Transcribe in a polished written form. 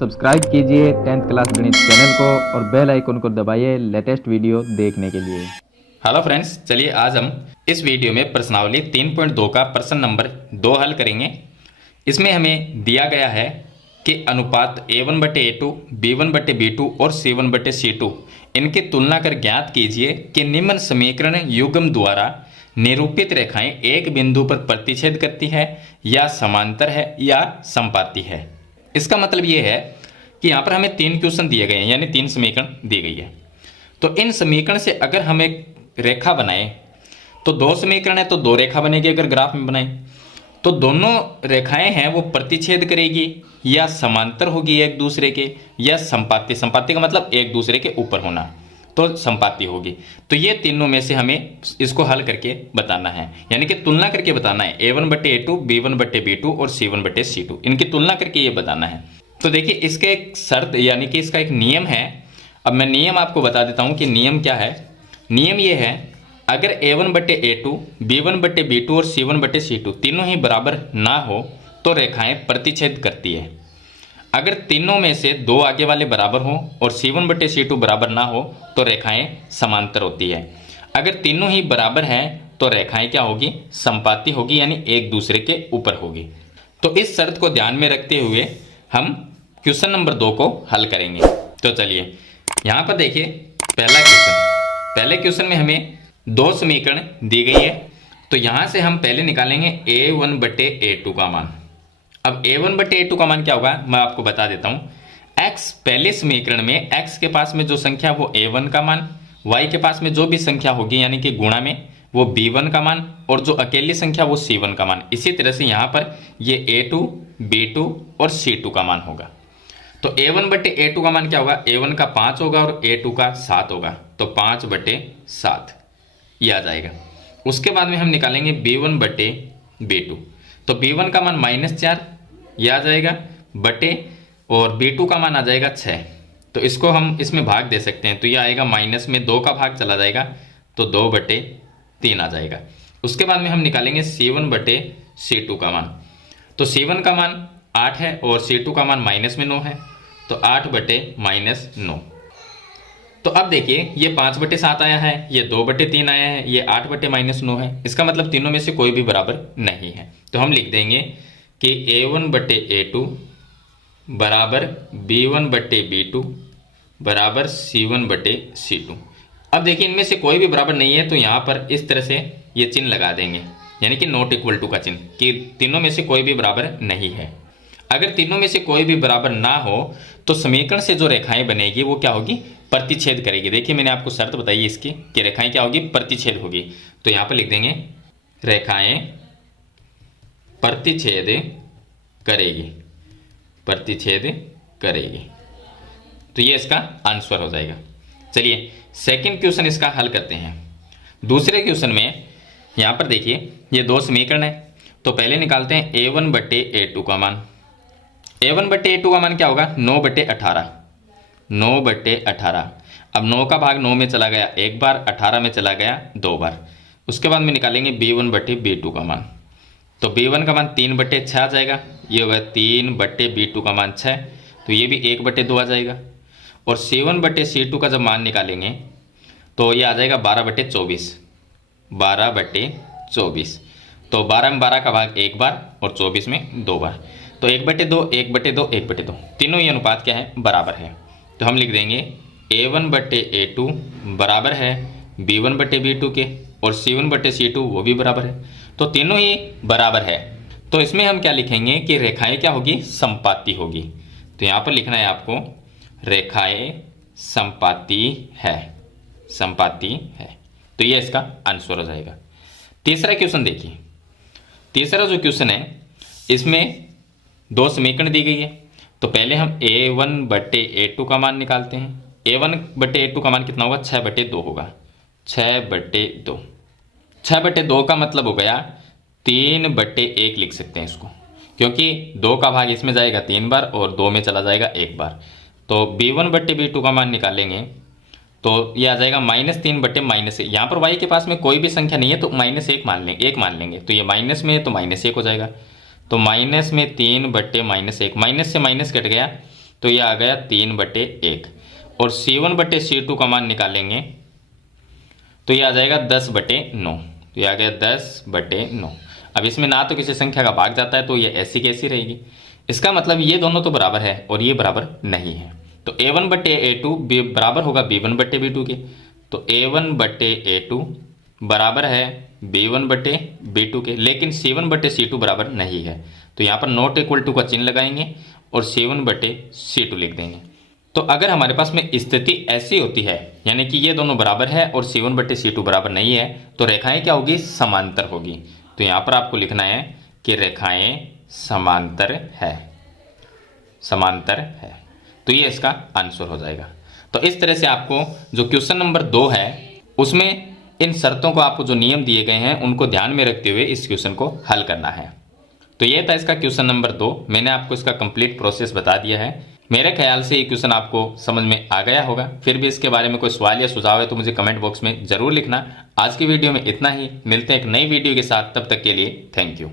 Subscribe कीजिए 10th class गणित channel को और बेल आइकन को दबाइए लेटेस्ट वीडियो देखने के लिए। हेलो फ्रेंड्स, चलिए आज हम इस वीडियो में प्रश्नावली 3.2 का प्रश्न नंबर 2 हल करेंगे। इसमें हमें दिया गया है कि अनुपात a1/a2, b1/b2 और c1/c2 इनकी तुलना कर ज्ञात कीजिए कि निम्न समीकरण युग्म द्वारा निरूपित रेखाएं एक बिंदु पर प्रतिच्छेद करती है या समांतर है या संपाती है। इसका मतलब ये है कि यहाँ पर हमें 3 क्वेश्चन दिए गए हैं, यानी 3 समीकरण दी गई है। तो इन समीकरण से अगर हम एक रेखा बनाएं तो 2 समीकरण है तो 2 रेखा बनेगी। अगर ग्राफ में बनाएं तो दोनों रेखाएं हैं वो प्रतिच्छेद करेगी या समांतर होगी एक दूसरे के, या संपाती। संपाती का मतलब एक दूसरे के ऊपर होना, तो संपाती होगी। तो ये तीनों में से हमें इसको हल करके बताना है, यानी कि तुलना करके बताना है। a1/a2, b1/b2 और c1/c2 इनकी तुलना करके ये बताना है। तो देखिए इसके एक शर्त यानी कि इसका एक नियम है। अब मैं नियम आपको बता देता हूं कि नियम क्या है। नियम ये है, अगर a1/a2, b1/b2 और c1/c2 तीनों ही बराबर ना हो तो रेखाएं प्रतिच्छेद करती है। अगर तीनों में से 2 आगे वाले बराबर हो और c1/c2 बराबर ना हो तो रेखाएं समांतर होती है। अगर तीनों ही बराबर हैं तो रेखाएं क्या होगी, संपाती होगी, यानी एक दूसरे के ऊपर होगी। तो इस शर्त को ध्यान में रखते हुए हम क्वेश्चन नंबर 2 को हल करेंगे। तो चलिए यहाँ पर देखिए पहले क्वेश्चन में हमें 2 समीकरण दी गई है। तो यहाँ से हम पहले निकालेंगे a1/a2 का मान। अब a1/a2 का मान क्या होगा मैं आपको बता देता हूं। x पहले समीकरण में x के पास में जो संख्या वो a1 का मान, y के पास में जो भी संख्या होगी यानी कि गुणा में वो b1 का मान, और जो अकेली संख्या वो c1 का मान। इसी तरह से यहाँ पर ये a2, b2 और c2 का मान होगा। तो a1/a2 का मान क्या होगा, a1 का 5 होगा और a2 का 7 होगा, तो 5/7 ये आ जाएगा। उसके बाद में हम निकालेंगे b1/b2। तो b1 का मान -4 ये आ जाएगा बटे, और b2 का मान आ जाएगा 6। तो इसको हम इसमें भाग दे सकते हैं, तो ये आएगा माइनस में 2 का भाग चला जाएगा तो 2/3 आ जाएगा। उसके बाद में हम निकालेंगे c1/c2 का मान। तो c1 का मान 8 है और c2 का मान -9 है, तो 8/-9। तो अब देखिए ये 5/7 आया है, ये 2/3 आया है, ये 8/-9 है। इसका मतलब तीनों में से कोई भी बराबर नहीं है। तो हम लिख देंगे कि a1/a2 बराबर b1/b2 बराबर c1/c2। अब देखिए इनमें से कोई भी बराबर नहीं है, तो यहाँ पर इस तरह से ये चिन्ह लगा देंगे, यानी कि नॉट इक्वल टू का चिन्ह, कि तीनों में से कोई भी बराबर नहीं है। अगर तीनों में से कोई भी बराबर ना हो तो समीकरण से जो रेखाएं बनेगी वो क्या होगी, प्रतिच्छेद करेगी। देखिए मैंने आपको शर्त बताई इसकी कि रेखाएं क्या होगी, प्रतिच्छेद होगी। तो यहां पर लिख देंगे रेखाएं प्रतिच्छेद करेगी, प्रतिच्छेद करेगी। तो ये इसका आंसर हो जाएगा। चलिए सेकंड क्वेश्चन इसका हल करते हैं। दूसरे क्वेश्चन में यहां पर देखिए ये 2 समीकरण है। तो पहले निकालते हैं a1/a2 का मान। a1/a2 का मान क्या होगा, 9/18। 9/18। अब 9 का भाग 9 में चला गया एक बार, 18 में चला गया 2 बार। उसके बाद में निकालेंगे b1/b2 का मान। तो b1 का मान 3/6 आ जाएगा, ये होगा 3/b2 का मान 6, तो ये भी 1/2 आ जाएगा। और c1/c2 का जब मान निकालेंगे तो ये आ जाएगा 12/24। 12/24। तो 12 में 12 का भाग एक बार और 24 में 2 बार, तो 1/2, 1/2, 1/2, तीनों ही अनुपात क्या है, बराबर है। तो हम लिख देंगे a1/a2 बराबर है b1/b2 के, और c1/c2 वो भी बराबर है, तो तीनों ही बराबर है। तो इसमें हम क्या लिखेंगे कि रेखाएं क्या होगी, संपाती होगी। तो यहाँ पर लिखना है आपको रेखाएं संपाती है, संपाती है। तो ये इसका आंसर हो जाएगा। तीसरा क्वेश्चन देखिए। तीसरा जो क्वेश्चन है इसमें 2 समीकरण दी गई है। तो पहले हम a1/a2 का मान निकालते हैं। a1/a2 का मान कितना होगा, 6/2 होगा। 6/2। 6/2 का मतलब हो गया 3/1 लिख सकते हैं इसको, क्योंकि 2 का भाग इसमें जाएगा 3 बार और 2 में चला जाएगा 1 बार। तो b1/b2 का मान निकालेंगे तो ये आ जाएगा -3/-1। यहाँ पर y के पास में कोई भी संख्या नहीं है तो -1 मान लेंगे, 1 मान लेंगे। तो ये माइनस में है तो -1 हो जाएगा। तो माइनस में 3/-1, माइनस से माइनस कट गया तो ये आ गया 3/1 और C1/C2 का मान निकालेंगे तो ये आ जाएगा 10/9। तो ये आ गया 10/9। अब इसमें ना तो किसी संख्या का भाग जाता है तो ये ऐसी कैसी रहेगी। इसका मतलब ये दोनों तो बराबर है और ये बराबर नहीं है। तो A1/A2 बराबर होगा B1/B2 के। तो A1/A2 बराबर है B1/B2 के, लेकिन C1/C2 बराबर नहीं है। तो यहाँ पर नॉट इक्वल टू का चिन्ह लगाएंगे और C1/C2 लिख देंगे। तो अगर हमारे पास में स्थिति ऐसी होती है, यानी कि ये दोनों बराबर है और C1/C2 बराबर नहीं है, तो रेखाएं क्या होगी, समांतर होगी। तो यहाँ पर आपको लिखना है कि रेखाएं समांतर है, समांतर है। तो ये इसका आंसर हो जाएगा। तो इस तरह से आपको जो क्वेश्चन नंबर 2 है उसमें इन शर्तों को, आपको जो नियम दिए गए हैं उनको ध्यान में रखते हुए इस क्वेश्चन को हल करना है। तो ये था इसका क्वेश्चन नंबर 2। मैंने आपको इसका कंप्लीट प्रोसेस बता दिया है। मेरे ख्याल से ये क्वेश्चन आपको समझ में आ गया होगा। फिर भी इसके बारे में कोई सवाल या सुझाव है तो मुझे कमेंट बॉक्स में जरूर लिखना। आज की वीडियो में इतना ही, मिलते हैं एक नई वीडियो के साथ, तब तक के लिए थैंक यू।